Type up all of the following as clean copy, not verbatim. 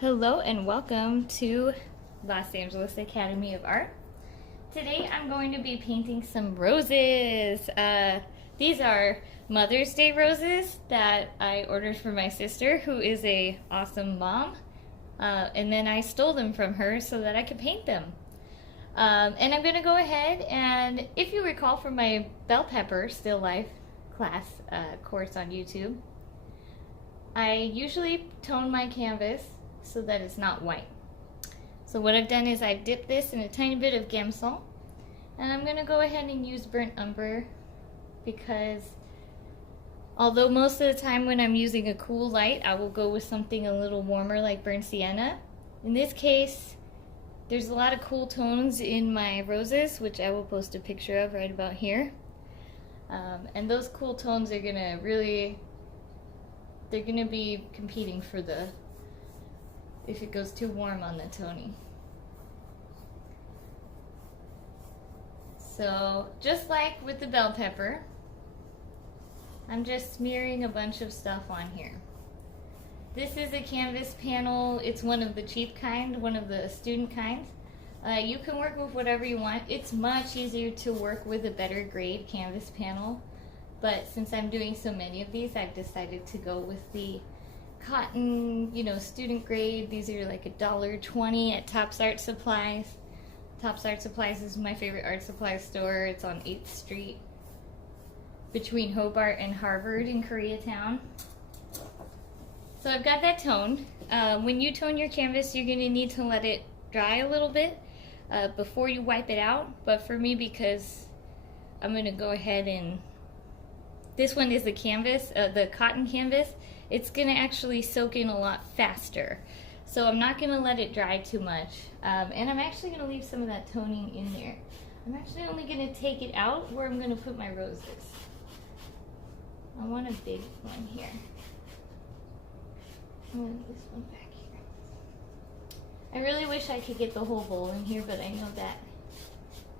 Hello and welcome to Los Angeles Academy of Art. Today I'm going to be painting some roses. These are Mother's Day roses that I ordered for my sister, who is a awesome mom. And then I stole them from her so that I could paint them. And I'm going to go ahead and, if you recall from my bell pepper still life class course on YouTube, I usually tone my canvas so that it's not white. So what I've done is I've dipped this in a tiny bit of Gamsol, and I'm going to go ahead and use burnt umber because although most of the time when I'm using a cool light I will go with something a little warmer like burnt sienna, in this case there's a lot of cool tones in my roses, which I will post a picture of right about here. And those cool tones are going to really, they're going to be competing for the, if it goes too warm on the toning. So just like with the bell pepper, I'm just smearing a bunch of stuff on here. This is a canvas panel. It's one of the cheap kind, one of the student kinds. You can work with whatever you want. It's much easier to work with a better grade canvas panel, but since I'm doing so many of these, I've decided to go with the cotton, student grade. These are like $1.20 at Tops Art Supplies. Tops Art Supplies is my favorite art supply store. It's on 8th Street between Hobart and Harvard in Koreatown. So I've got that toned. When you tone your canvas, you're going to need to let it dry a little bit before you wipe it out. But for me, because I'm going to go ahead and, this one is the canvas, the cotton canvas, it's going to actually soak in a lot faster. So I'm not going to let it dry too much. And I'm actually going to leave some of that toning in there. I'm actually only going to take it out where I'm going to put my roses. I want a big one here. I want this one back here. I really wish I could get the whole bowl in here, but I know that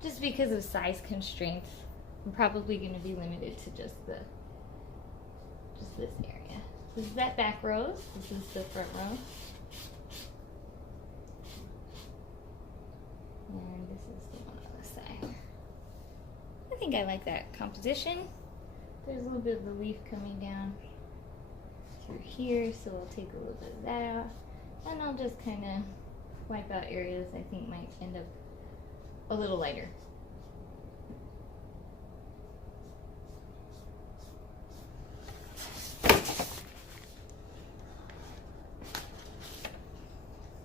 just because of size constraints, I'm probably going to be limited to just this area. This is that back rose. This is the front row. And this is the one on the side. I think I like that composition. There's a little bit of the leaf coming down through here, so I'll take a little bit of that out. And I'll just kind of wipe out areas I think might end up a little lighter.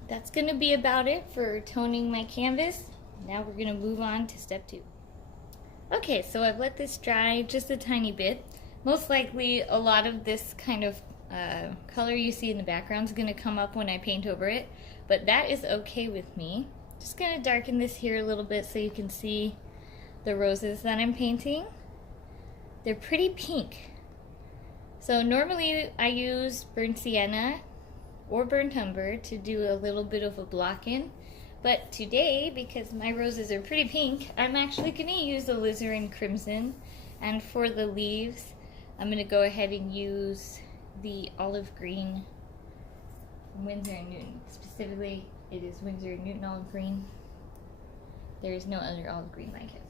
That's going to be about it for toning my canvas. Now we're going to move on to step 2. Okay, so I've let this dry just a tiny bit. Most likely a lot of this kind of color you see in the background is going to come up when I paint over it, but that is okay with me. Just going to darken this here a little bit so you can see the roses that I'm painting. They're pretty pink. So normally I use burnt sienna or burnt umber to do a little bit of a block in, but today, because my roses are pretty pink, I'm actually going to use alizarin crimson, and for the leaves I'm going to go ahead and use the olive green from Winsor & Newton. Specifically, it is Winsor & Newton olive green. There is no other olive green like it.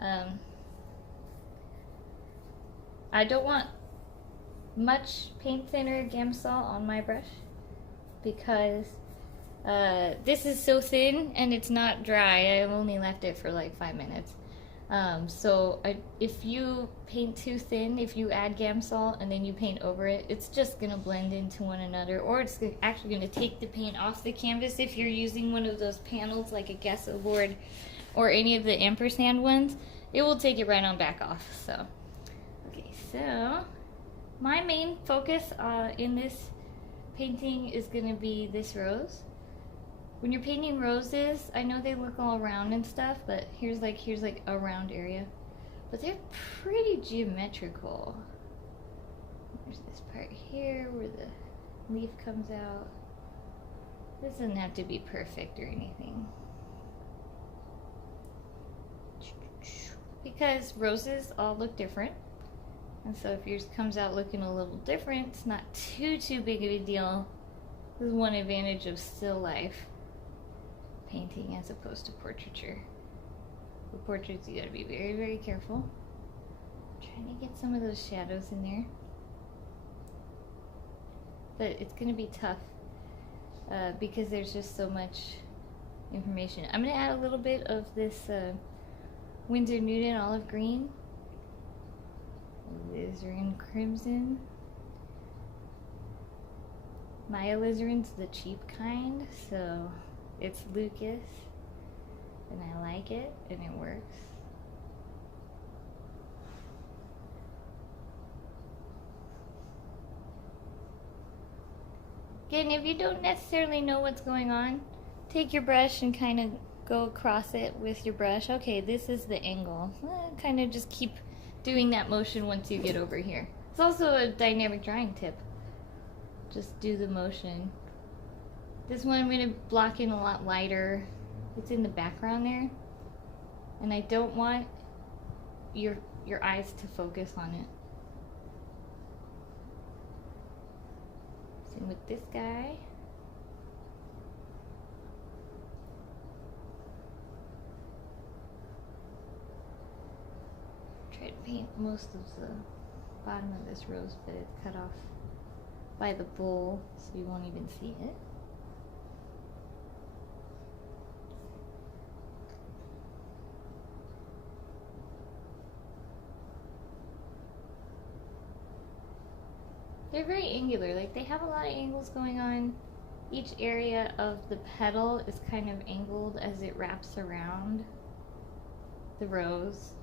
So I don't want much paint thinner Gamsol on my brush because this is so thin and it's not dry. I've only left it for like 5 minutes. If you paint too thin, if you add Gamsol and then you paint over it, it's just going to blend into one another, or it's actually going to take the paint off the canvas if you're using one of those panels like a gesso board or any of the ampersand ones. It will take it right on back off. So, okay, so my main focus in this painting is going to be this rose. When you're painting roses, I know they look all round and stuff, but here's like a round area. But they're pretty geometrical. There's this part here where the leaf comes out. This doesn't have to be perfect or anything. Because roses all look different. And so if yours comes out looking a little different, it's not too big of a deal This is one advantage of still life painting as opposed to portraiture. With portraits, you gotta be very, very careful. Trying to get some of those shadows in there. But it's gonna be tough because there's just so much information. I'm gonna add a little bit of this Winsor Newton olive green, alizarin crimson. My alizarin's the cheap kind, so it's Lucas, and I like it, and it works. Again, if you don't necessarily know what's going on, take your brush and kind of go across it with your brush. Okay, this is the angle. Kind of just keep doing that motion once you get over here. It's also a dynamic drawing tip. Just do the motion. This one I'm going to block in a lot lighter. It's in the background there. And I don't want your eyes to focus on it. Same with this guy. Try to paint most of the bottom of this rose, but it's cut off by the bowl, so you won't even see it. They're very angular, like they have a lot of angles going on. Each area of the petal is kind of angled as it wraps around the rose.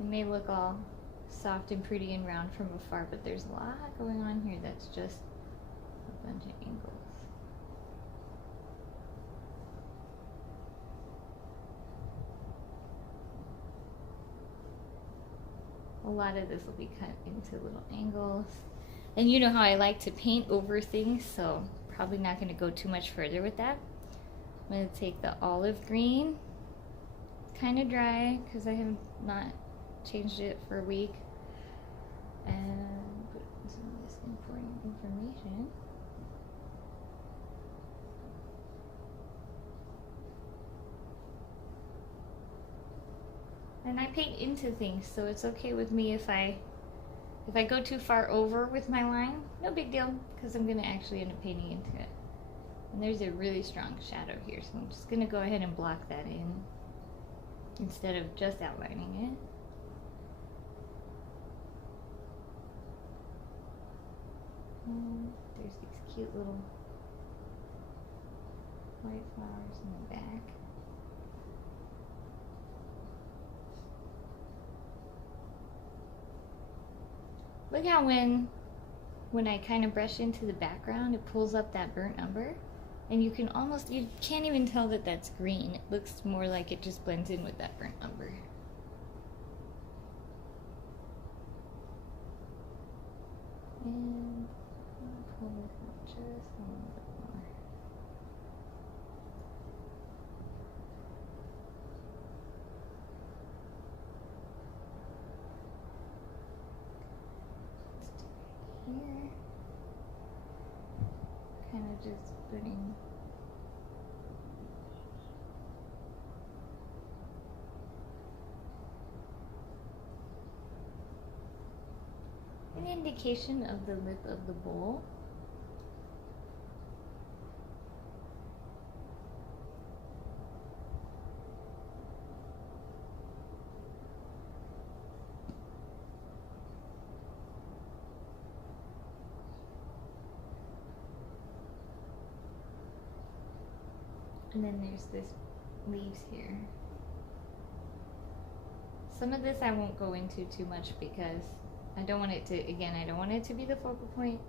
It may look all soft and pretty and round from afar, but there's a lot going on here that's just a bunch of angles. A lot of this will be cut into little angles. And you know how I like to paint over things, so probably not going to go too much further with that. I'm going to take the olive green, kind of dry because I have not changed it for a week, and put some of this important information. And I paint into things, so it's okay with me if I go too far over with my line. No big deal, because I'm going to actually end up painting into it. And there's a really strong shadow here, so I'm just going to go ahead and block that in instead of just outlining it. And there's these cute little white flowers in the back. Look how when I kind of brush into the background, it pulls up that burnt umber, and you can't even tell that that's green. It looks more like it just blends in with that burnt umber. And I'll pull this out just a little bit more. Here, kind of just putting an indication of the lip of the bowl. And then there's this leaves here. Some of this I won't go into too much because I don't want it to, again, I don't want it to be the focal point.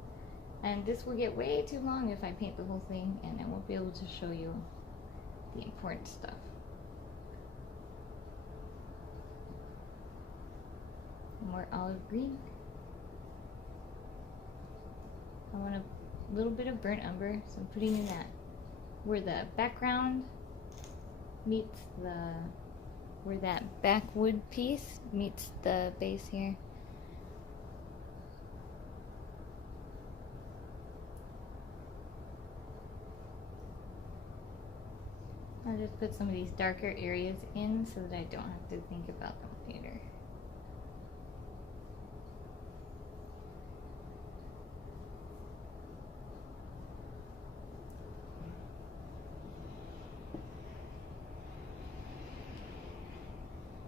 And this will get way too long if I paint the whole thing, and I won't be able to show you the important stuff. More olive green. I want a little bit of burnt umber, so I'm putting in that where the background meets where that backwood piece meets the base here. to just put some of these darker areas in so that I don't have to think about them later.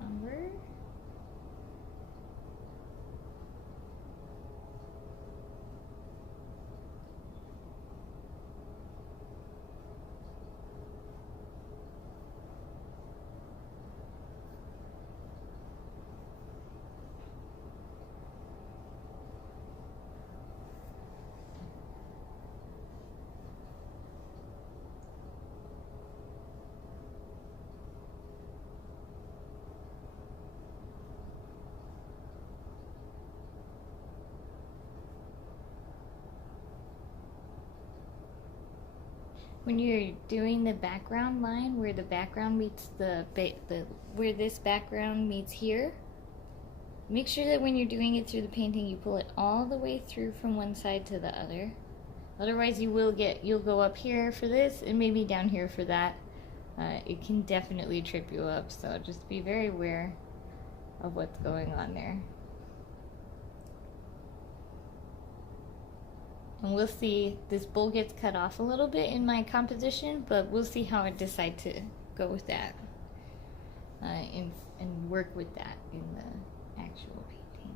Umber. When you're doing the background line, where the background meets where this background meets here, make sure that when you're doing it through the painting, you pull it all the way through from one side to the other. Otherwise, you'll go up here for this and maybe down here for that. It can definitely trip you up, so just be very aware of what's going on there. And we'll see, this bowl gets cut off a little bit in my composition, but we'll see how I decide to go with that and work with that in the actual painting.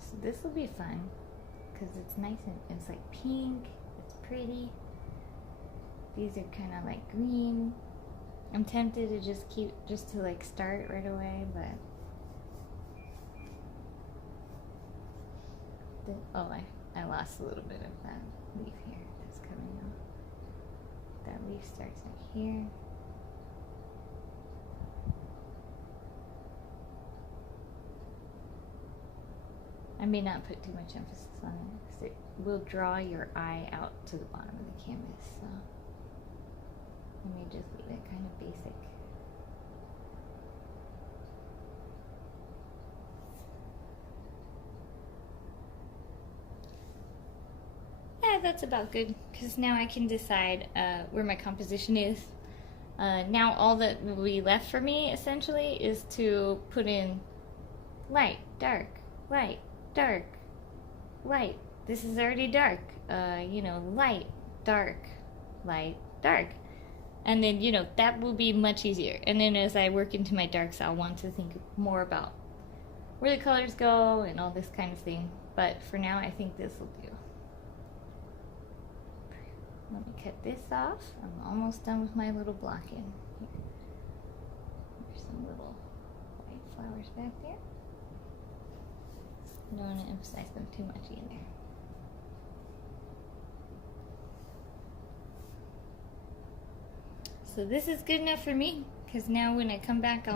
So this will be fun because it's nice and it's like pink, it's pretty. These are kind of like green. I'm tempted to just to like start right away, but I lost a little bit of that leaf here that's coming out. That leaf starts right here. I may not put too much emphasis on it because it will draw your eye out to the bottom of the canvas. So I may just leave it kind of basic. Yeah, that's about good because now I can decide where my composition is. Now all that will be left for me essentially is to put in light, dark, light, dark, light. This is already dark. Light, dark, light, dark. And then, that will be much easier. And then as I work into my darks, I'll want to think more about where the colors go and all this kind of thing. But for now, I think this will do. Let me cut this off. I'm almost done with my little blocking. Here. There's some little white flowers back there. I don't want to emphasize them too much either. So this is good enough for me because now when I come back,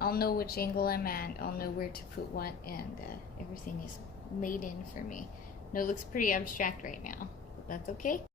I'll know which angle I'm at. I'll know where to put what, and everything is laid in for me. Now it looks pretty abstract right now, but that's okay.